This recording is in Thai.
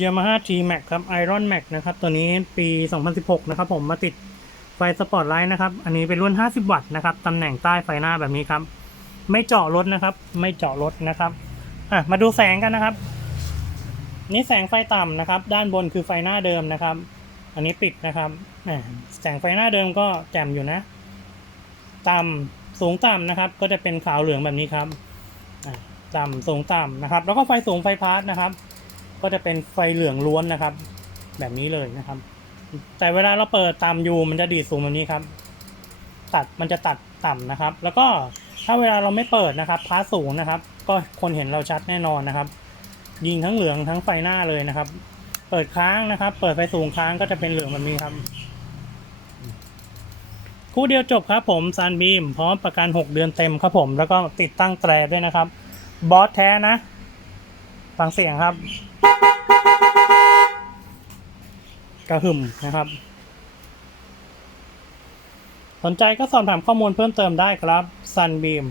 Yamaha G Max ครับ Iron Max นะครับ ตัวนี้ปี 2016 นะครับ ผมมาติดไฟสปอร์ตไลท์นะครับ อันนี้เป็นรุ่น 50 วัตต์นะครับ ตำแหน่งใต้ไฟหน้าแบบนี้ครับ ไม่เจาะรถนะครับ ไม่เจาะรถนะครับ อะ มาดูแสงกันนะครับ นี่แสงไฟต่ำนะครับ ด้านบนคือไฟหน้าเดิมนะครับ อันนี้ปิดนะครับแสงไฟหน้าเดิมก็แจ่มอยู่นะ ต่ำสูงต่ำนะครับ ก็จะเป็นขาวเหลืองแบบนี้ครับอะต่ำสูงต่ำนะครับ แล้วก็ไฟสูงไฟพาร์ทนะครับ ก็จะเป็นไฟเหลืองล้วนนะครับ แบบนี้เลยนะครับ แต่เวลาเราเปิดต่ำอยู่มันจะดีดสูงแบบนี้ครับ ตัดมันจะตัดต่ำนะครับ แล้วก็ถ้าเวลาเราไม่เปิดนะครับพาร์สูงนะครับ ก็คนเห็นเราชัดแน่นอนนะครับ ยิงทั้งเหลืองทั้งไฟหน้าเลยนะครับ เปิดค้างนะครับ เปิดไฟสูงค้างก็จะเป็นเหลืองแบบนี้ครับ คู่เดียวจบครับผมซันบีมพร้อมประกัน 6 เดือนเต็มครับผม แล้วก็ติดตั้งแตรด้วยนะครับบอสแท้นะฟังเสียงครับ กระหึ่มนะครับ สนใจก็สอบถามข้อมูลเพิ่มเติมได้ครับ Sunbeam